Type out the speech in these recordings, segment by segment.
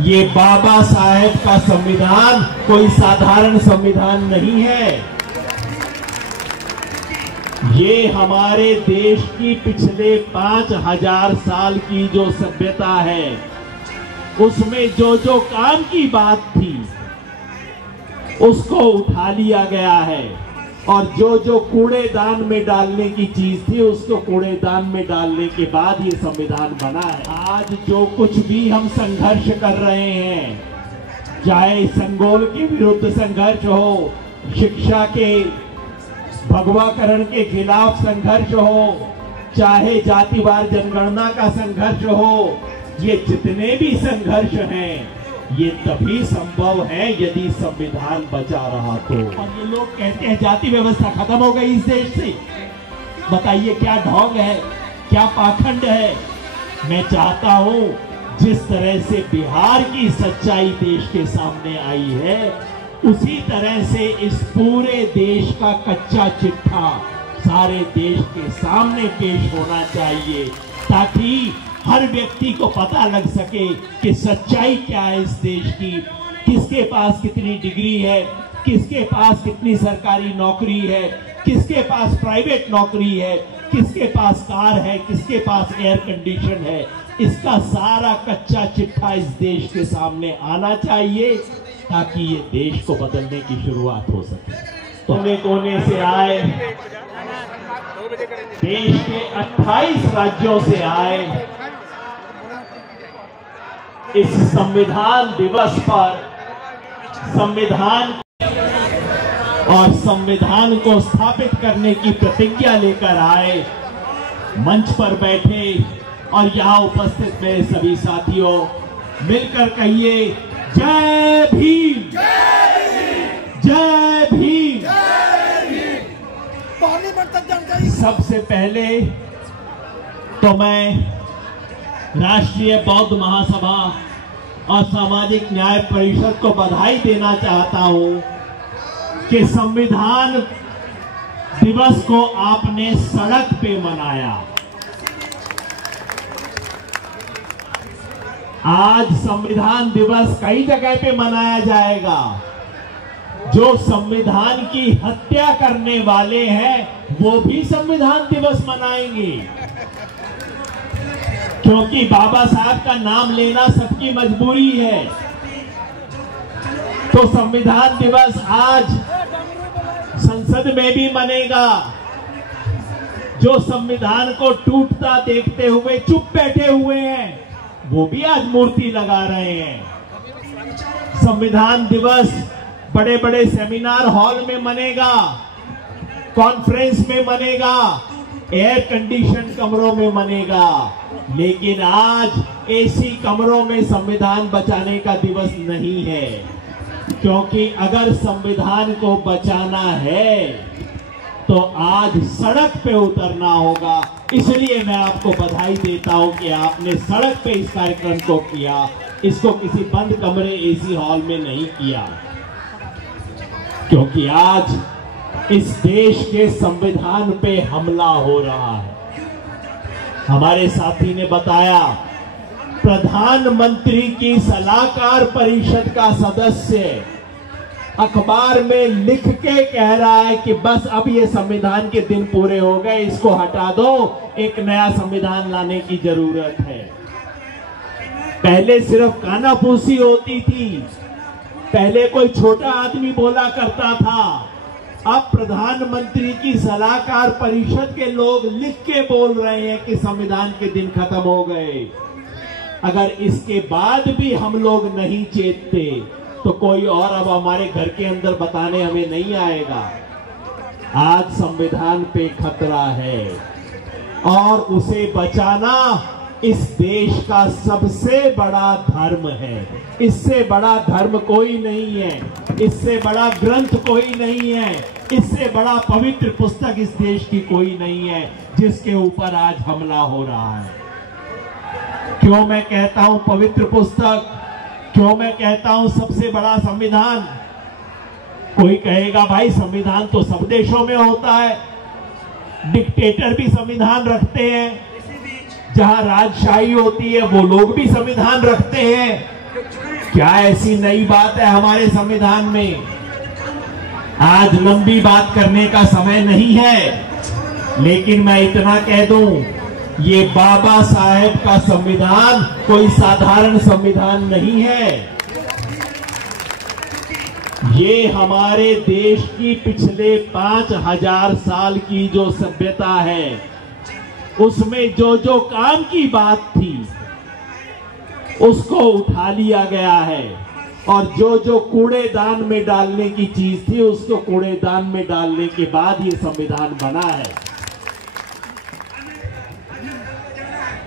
ये बाबा साहेब का संविधान कोई साधारण संविधान नहीं है। ये हमारे देश की पिछले 5000 साल की जो सभ्यता है, उसमें जो जो काम की बात थी उसको उठा लिया गया है, और जो जो कूड़ेदान में डालने की चीज थी उसको कूड़ेदान में डालने के बाद ये संविधान बना है। आज जो कुछ भी हम संघर्ष कर रहे हैं, चाहे संगोल के विरुद्ध संघर्ष हो, शिक्षा के भगवाकरण के खिलाफ संघर्ष हो, चाहे जातिवार जनगणना का संघर्ष हो, ये जितने भी संघर्ष हैं ये तभी संभव है यदि संविधान बचा रहा तो। और ये लोग कहते हैं जाति व्यवस्था खत्म हो गई इस देश से। बताइए क्या ढोंग है, क्या पाखंड है। मैं चाहता हूं जिस तरह से बिहार की सच्चाई देश के सामने आई है, उसी तरह से इस पूरे देश का कच्चा चिट्ठा सारे देश के सामने पेश होना चाहिए, ताकि हर व्यक्ति को पता लग सके कि सच्चाई क्या है इस देश की, किसके पास कितनी डिग्री है, किसके पास कितनी सरकारी नौकरी है, किसके पास प्राइवेट नौकरी है, किसके पास कार है, किसके पास एयर कंडीशन है। इसका सारा कच्चा चिट्ठा इस देश के सामने आना चाहिए, ताकि ये देश को बदलने की शुरुआत हो सके। कोने कोने से आए, देश के 28 राज्यों से आए, इस संविधान दिवस पर संविधान और संविधान को स्थापित करने की प्रतिज्ञा लेकर आए, मंच पर बैठे और यहाँ उपस्थित मेरे सभी साथियों, मिलकर कहिए जय भीम, जय भीम। सबसे पहले तो मैं राष्ट्रीय बौद्ध महासभा और सामाजिक न्याय परिषद को बधाई देना चाहता हूं कि संविधान दिवस को आपने सड़क पे मनाया। आज संविधान दिवस कई जगह पे मनाया जाएगा। जो संविधान की हत्या करने वाले हैं वो भी संविधान दिवस मनाएंगे, क्योंकि बाबा साहब का नाम लेना सबकी मजबूरी है। तो संविधान दिवस आज संसद में भी मनेगा। जो संविधान को टूटता देखते हुए चुप बैठे हुए हैं, वो भी आज मूर्ति लगा रहे हैं। संविधान दिवस बड़े बड़े सेमिनार हॉल में मनेगा, कॉन्फ्रेंस में मनेगा, एयर कंडीशन कमरों में मनेगा, लेकिन आज एसी कमरों में संविधान बचाने का दिवस नहीं है। क्योंकि अगर संविधान को बचाना है तो आज सड़क पे उतरना होगा। इसलिए मैं आपको बधाई देता हूं कि आपने सड़क पे इस कार्यक्रम को किया, इसको किसी बंद कमरे एसी हॉल में नहीं किया। क्योंकि आज इस देश के संविधान पे हमला हो रहा है। हमारे साथी ने बताया, प्रधानमंत्री की सलाहकार परिषद का सदस्य अखबार में लिख के कह रहा है कि बस अब ये संविधान के दिन पूरे हो गए, इसको हटा दो, एक नया संविधान लाने की जरूरत है। पहले सिर्फ कानाफूसी होती थी, पहले कोई छोटा आदमी बोला करता था, अब प्रधानमंत्री की सलाहकार परिषद के लोग लिख के बोल रहे हैं कि संविधान के दिन खत्म हो गए। अगर इसके बाद भी हम लोग नहीं चेतते तो कोई और अब हमारे घर के अंदर बताने हमें नहीं आएगा। आज संविधान पे खतरा है और उसे बचाना इस देश का सबसे बड़ा धर्म है। इससे बड़ा धर्म कोई नहीं है, इससे बड़ा ग्रंथ कोई नहीं है, इससे बड़ा पवित्र पुस्तक इस देश की कोई नहीं है जिसके ऊपर आज हमला हो रहा है। क्यों मैं कहता हूं पवित्र पुस्तक, क्यों मैं कहता हूं सबसे बड़ा संविधान? कोई कहेगा भाई संविधान तो सब देशों में होता है, डिक्टेटर भी संविधान रखते हैं, जहां राजशाही होती है वो लोग भी संविधान रखते हैं। क्या ऐसी नई बात है हमारे संविधान में? आज लंबी बात करने का समय नहीं है, लेकिन मैं इतना कह दूं, ये बाबा साहेब का संविधान कोई साधारण संविधान नहीं है। ये हमारे देश की पिछले 5000 साल की जो सभ्यता है, उसमें जो जो काम की बात थी उसको उठा लिया गया है, और जो जो कूड़ेदान में डालने की चीज थी उसको कूड़ेदान में डालने के बाद ये संविधान बना है।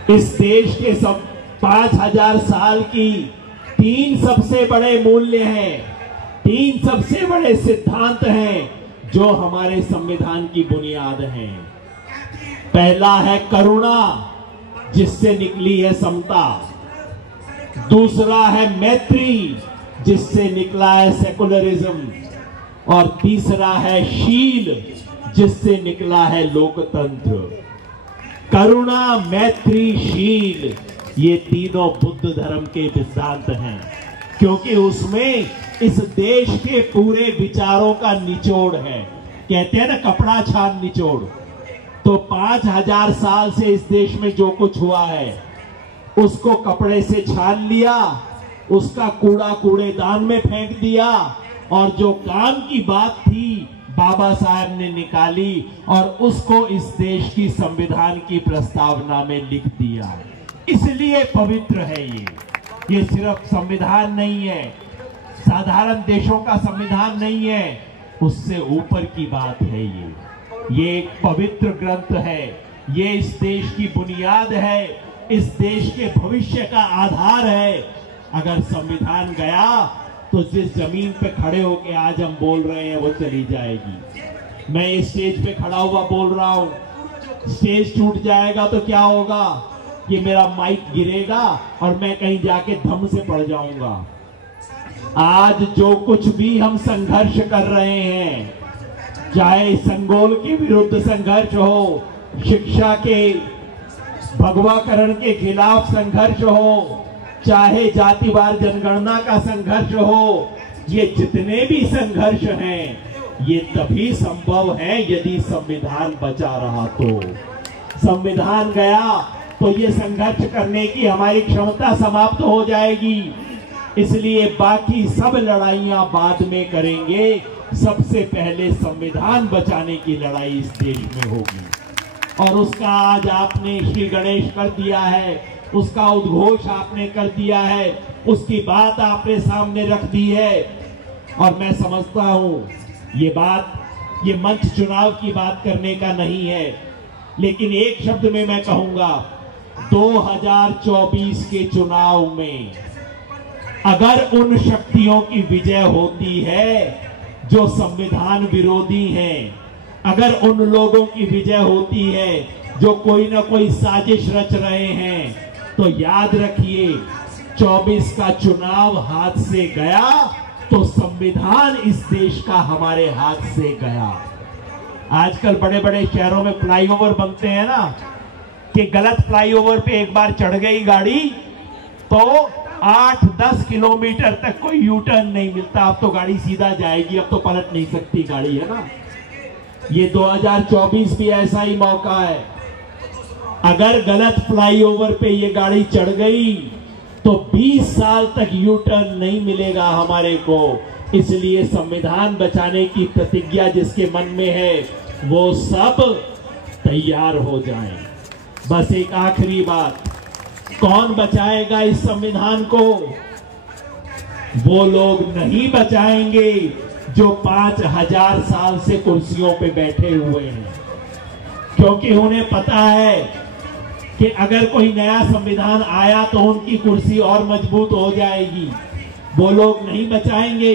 इस देश के सब 5000 साल की 3 सबसे बड़े मूल्य हैं, 3 सबसे बड़े सिद्धांत हैं जो हमारे संविधान की बुनियाद हैं। पहला है करुणा, जिससे निकली है समता। दूसरा है मैत्री, जिससे निकला है सेकुलरिज्म। और तीसरा है शील, जिससे निकला है लोकतंत्र। करुणा, मैत्री, शील, ये तीनों बुद्ध धर्म के सिद्धांत हैं, क्योंकि उसमें इस देश के पूरे विचारों का निचोड़ है। कहते हैं ना, कपड़ा छान निचोड़। तो 5000 साल से इस देश में जो कुछ हुआ है उसको कपड़े से छान लिया, उसका कूड़ा कूड़ेदान में फेंक दिया, और जो काम की बात थी बाबा साहब ने निकाली और उसको इस देश की संविधान की प्रस्तावना में लिख दिया। इसलिए पवित्र है ये सिर्फ संविधान नहीं है, साधारण देशों का संविधान नहीं है, उससे ऊपर की बात है। ये एक पवित्र ग्रंथ है, ये इस देश की बुनियाद है, इस देश के भविष्य का आधार है। अगर संविधान गया तो जिस जमीन पे खड़े होके आज हम बोल रहे हैं वो चली जाएगी। मैं इस स्टेज पे खड़ा हुआ बोल रहा हूं, स्टेज टूट जाएगा तो क्या होगा? ये मेरा माइक गिरेगा और मैं कहीं जाके धम से पड़ जाऊंगा। आज जो कुछ भी हम संघर्ष कर रहे हैं, चाहे संगोल के विरुद्ध संघर्ष हो, शिक्षा के भगवाकरण के खिलाफ संघर्ष हो, चाहे जातिवार जनगणना का संघर्ष हो, ये जितने भी संघर्ष हैं ये तभी संभव है यदि संविधान बचा रहा। तो संविधान गया तो ये संघर्ष करने की हमारी क्षमता समाप्त हो जाएगी। इसलिए बाकी सब लड़ाइयां बाद में करेंगे, सबसे पहले संविधान बचाने की लड़ाई इस देश में होगी। और उसका आज आपने श्री गणेश कर दिया है, उसका उद्घोष आपने कर दिया है, उसकी बात आपने सामने रख दी है। और मैं समझता हूं ये मंच चुनाव की बात करने का नहीं है, लेकिन एक शब्द में मैं कहूंगा, 2024 के चुनाव में अगर उन शक्तियों की विजय होती है जो संविधान विरोधी हैं, अगर उन लोगों की विजय होती है जो कोई ना कोई साजिश रच रहे हैं, तो याद रखिए 24 का चुनाव हाथ से गया तो संविधान इस देश का हमारे हाथ से गया। आजकल बड़े बड़े शहरों में फ्लाईओवर बनते हैं ना, कि गलत फ्लाईओवर पे एक बार चढ़ गई गाड़ी तो 8-10 किलोमीटर तक कोई यू टर्न नहीं मिलता। अब तो गाड़ी सीधा जाएगी, अब तो पलट नहीं सकती गाड़ी, है ना। ये 2024 भी ऐसा ही मौका है। अगर गलत फ्लाईओवर पे ये गाड़ी चढ़ गई तो 20 साल तक यू टर्न नहीं मिलेगा हमारे को। इसलिए संविधान बचाने की प्रतिज्ञा जिसके मन में है वो सब तैयार हो जाएं। बस एक आखिरी बात, कौन बचाएगा इस संविधान को? वो लोग नहीं बचाएंगे जो 5000 साल से कुर्सियों पे बैठे हुए हैं, क्योंकि उन्हें पता है कि अगर कोई नया संविधान आया तो उनकी कुर्सी और मजबूत हो जाएगी। वो लोग नहीं बचाएंगे।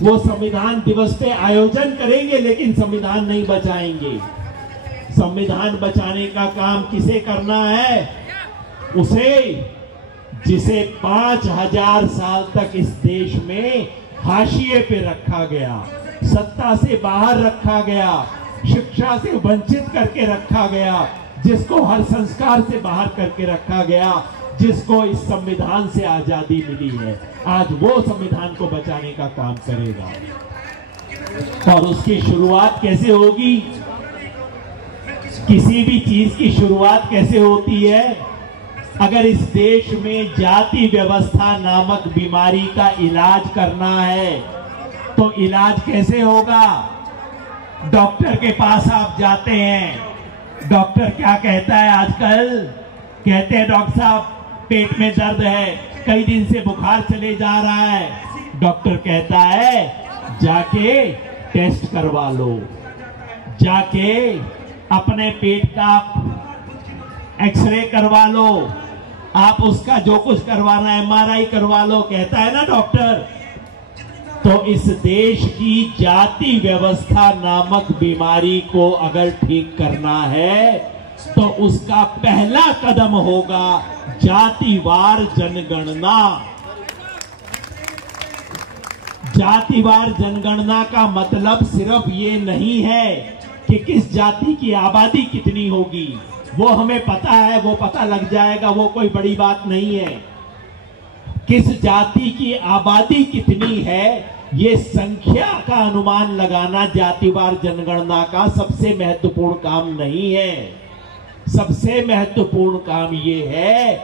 वो संविधान दिवस पे आयोजन करेंगे लेकिन संविधान नहीं बचाएंगे। संविधान बचाने का काम किसे करना है? उसे जिसे 5000 साल तक इस देश में हाशिए पे रखा गया, सत्ता से बाहर रखा गया, शिक्षा से वंचित करके रखा गया, जिसको हर संस्कार से बाहर करके रखा गया, जिसको इस संविधान से आजादी मिली है, आज वो संविधान को बचाने का काम करेगा। और उसकी शुरुआत कैसे होगी? किसी भी चीज की शुरुआत कैसे होती है? अगर इस देश में जाति व्यवस्था नामक बीमारी का इलाज करना है तो इलाज कैसे होगा? डॉक्टर के पास आप जाते हैं, डॉक्टर क्या कहता है आजकल? कहते हैं डॉक्टर साहब पेट में दर्द है, कई दिन से बुखार चले जा रहा है। डॉक्टर कहता है जाके टेस्ट करवा लो, जाके अपने पेट का एक्सरे करवा लो, आप उसका जो कुछ करवाना है MRI करवा लो, कहता है ना डॉक्टर। तो इस देश की जाति व्यवस्था नामक बीमारी को अगर ठीक करना है तो उसका पहला कदम होगा जातिवार जनगणना। जातिवार जनगणना का मतलब सिर्फ ये नहीं है कि किस जाति की आबादी कितनी होगी, वो हमें पता है, वो पता लग जाएगा, वो कोई बड़ी बात नहीं है। किस जाति की आबादी कितनी है, ये संख्या का अनुमान लगाना जातिवार जनगणना का सबसे महत्वपूर्ण काम नहीं है। सबसे महत्वपूर्ण काम ये है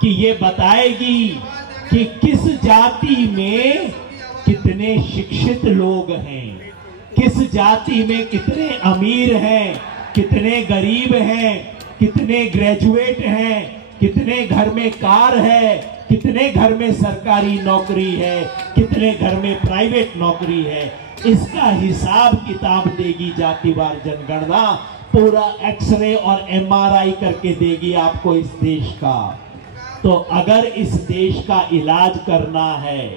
कि ये बताएगी कि किस जाति में कितने शिक्षित लोग हैं, किस जाति में कितने अमीर हैं, कितने गरीब हैं, कितने ग्रेजुएट हैं, कितने घर में कार है, कितने घर में सरकारी नौकरी है, कितने घर में प्राइवेट नौकरी है। इसका हिसाब किताब देगी जातिवार जनगणना, पूरा एक्सरे और MRI करके देगी आपको इस देश का। तो अगर इस देश का इलाज करना है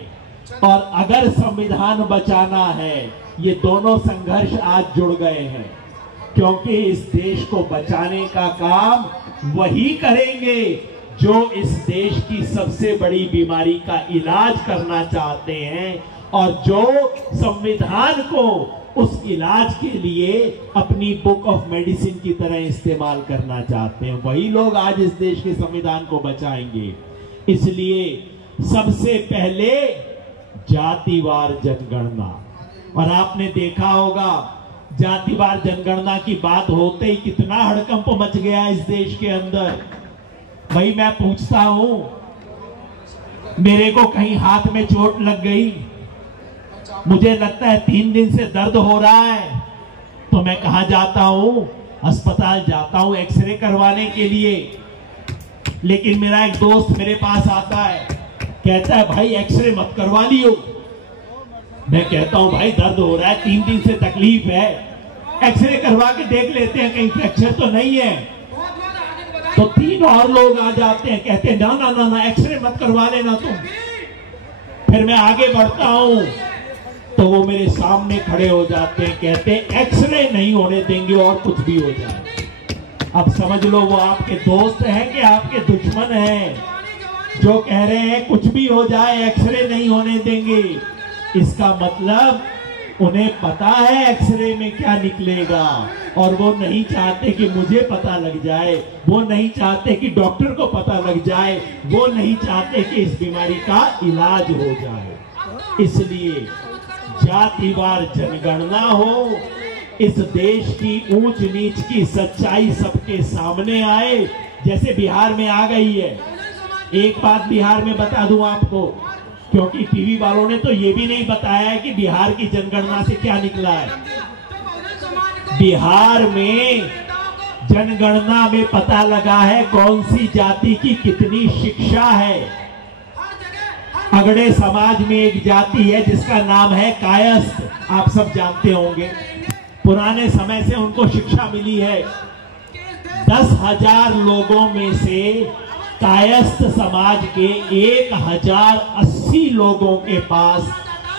और अगर संविधान बचाना है, ये दोनों संघर्ष आज जुड़ गए हैं, क्योंकि इस देश को बचाने का काम वही करेंगे जो इस देश की सबसे बड़ी बीमारी का इलाज करना चाहते हैं और जो संविधान को उस इलाज के लिए अपनी बुक ऑफ मेडिसिन की तरह इस्तेमाल करना चाहते हैं, वही लोग आज इस देश के संविधान को बचाएंगे। इसलिए सबसे पहले जातिवार जनगणना। और आपने देखा होगा जातिवार जनगणना की बात होते ही कितना हड़कंप मच गया इस देश के अंदर। भाई मैं पूछता हूं, मेरे को कहीं हाथ में चोट लग गई, मुझे लगता है 3 दिन से दर्द हो रहा है, तो मैं कहां जाता हूं? अस्पताल जाता हूं एक्सरे करवाने के लिए। लेकिन मेरा एक दोस्त मेरे पास आता है, कहता है भाई एक्सरे मत करवा लियो। मैं कहता हूं भाई दर्द हो रहा है, 3 दिन से तकलीफ है, एक्सरे करवा के देख लेते हैं कहीं फ्रैक्चर तो नहीं है। तो 3 और लोग आ जाते हैं, कहते हैं ना ना ना ना एक्सरे मत करवा लेना तुम। फिर मैं आगे बढ़ता हूं तो वो मेरे सामने खड़े हो जाते हैं, कहते हैं एक्सरे नहीं होने देंगे और कुछ भी हो जाए। अब समझ लो वो आपके दोस्त हैं कि आपके दुश्मन हैं, जो कह रहे हैं कुछ भी हो जाए एक्सरे नहीं होने देंगे। इसका मतलब उन्हें पता है एक्सरे में क्या निकलेगा और वो नहीं चाहते कि मुझे पता लग जाए, वो नहीं चाहते कि डॉक्टर को पता लग जाए, वो नहीं चाहते कि इस बीमारी का इलाज हो जाए। इसलिए जातिवार जनगणना हो, इस देश की ऊंच नीच की सच्चाई सबके सामने आए, जैसे बिहार में आ गई है। एक बात बिहार में बता दूं आपको, क्योंकि टीवी वालों ने तो ये भी नहीं बताया है कि बिहार की जनगणना से क्या निकला है। बिहार में जनगणना में पता लगा है कौन सी जाति की कितनी शिक्षा है। अगड़े समाज में एक जाति है जिसका नाम है कायस्थ, आप सब जानते होंगे, पुराने समय से उनको शिक्षा मिली है। 10,000 लोगों में से कायस्थ समाज के 1080 लोगों के पास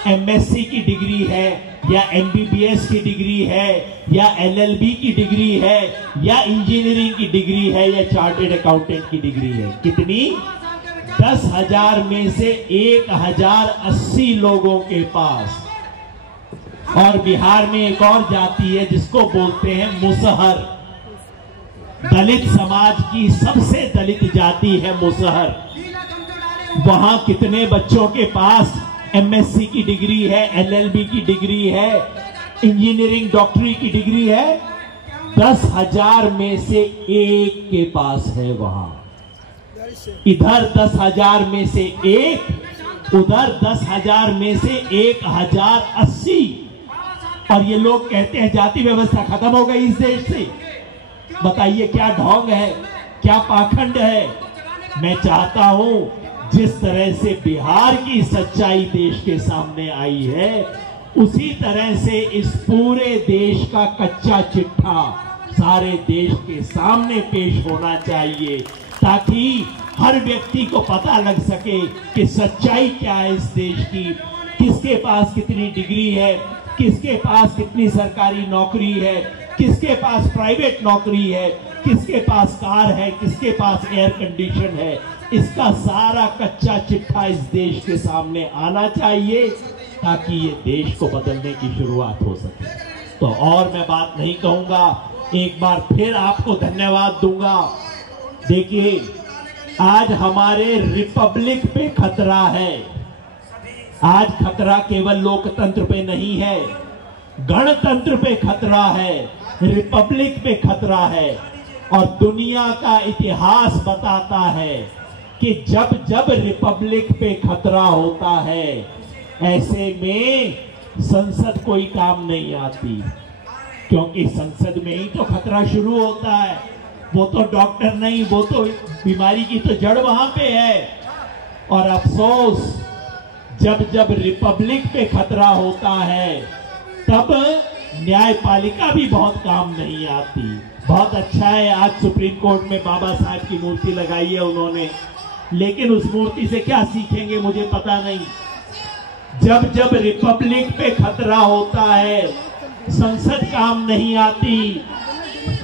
MSc की डिग्री है या MBBS की डिग्री है या LLB की डिग्री है या इंजीनियरिंग की डिग्री है या चार्टेड अकाउंटेंट की डिग्री है। कितनी? 10,000 में से 1080 लोगों के पास। और बिहार में एक और जाति है जिसको बोलते हैं मुसहर। दलित समाज की सबसे दलित जाति है मुसहर। वहां कितने बच्चों के पास एमएससी की डिग्री है, एलएलबी की डिग्री है, इंजीनियरिंग डॉक्टरी की डिग्री है? 10,000 में से एक के पास है। वहां इधर 10,000 में से एक, उधर 10,000 में से 1,080। और ये लोग कहते हैं जाति व्यवस्था खत्म हो गई इस देश से। बताइए क्या ढोंग है, क्या पाखंड है। मैं चाहता हूं जिस तरह से बिहार की सच्चाई देश के सामने आई है, उसी तरह से इस पूरे देश का कच्चा चिट्ठा सारे देश के सामने पेश होना चाहिए, ताकि हर व्यक्ति को पता लग सके कि सच्चाई क्या है इस देश की, किसके पास कितनी डिग्री है, किसके पास कितनी सरकारी नौकरी है, किसके पास प्राइवेट नौकरी है, किसके पास कार है, किसके पास एयर कंडीशन है। इसका सारा कच्चा चिट्ठा इस देश के सामने आना चाहिए, ताकि ये देश को बदलने की शुरुआत हो सके। तो और मैं बात नहीं कहूंगा, एक बार फिर आपको धन्यवाद दूंगा। देखिए, आज हमारे रिपब्लिक पे खतरा है। आज खतरा केवल लोकतंत्र पे नहीं है, गणतंत्र पे खतरा है, रिपब्लिक पे खतरा है। और दुनिया का इतिहास बताता है कि जब जब रिपब्लिक पे खतरा होता है, ऐसे में संसद कोई काम नहीं आती, क्योंकि संसद में ही तो खतरा शुरू होता है। वो तो डॉक्टर नहीं, वो तो बीमारी की तो जड़ वहां पे है। और अफसोस, जब जब रिपब्लिक पे खतरा होता है, तब न्यायपालिका भी बहुत काम नहीं आती। बहुत अच्छा है आज सुप्रीम कोर्ट में बाबा साहब की मूर्ति लगाई है उन्होंने, लेकिन उस मूर्ति से क्या सीखेंगे मुझे पता नहीं। जब जब रिपब्लिक पे खतरा होता है, संसद काम नहीं आती,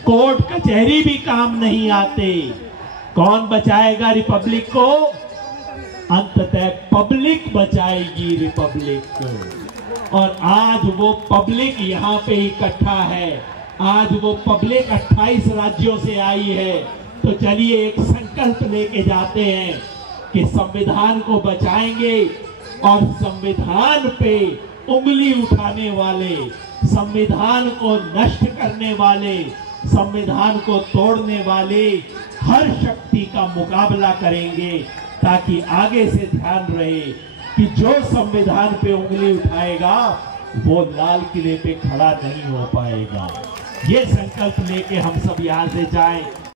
कोर्ट कचहरी भी काम नहीं आते। कौन बचाएगा रिपब्लिक को? अंततः पब्लिक बचाएगी रिपब्लिक को। और आज वो पब्लिक यहाँ पे इकट्ठा है, आज वो पब्लिक 28 राज्यों से आई है। तो चलिए एक संकल्प लेके जाते हैं कि संविधान को बचाएंगे, और संविधान पे उंगली उठाने वाले, संविधान को नष्ट करने वाले, संविधान को तोड़ने वाले हर शक्ति का मुकाबला करेंगे, ताकि आगे से ध्यान रहे कि जो संविधान पे उंगली उठाएगा वो लाल किले पे खड़ा नहीं हो पाएगा। ये संकल्प लेके हम सब यहाँ से जाएं।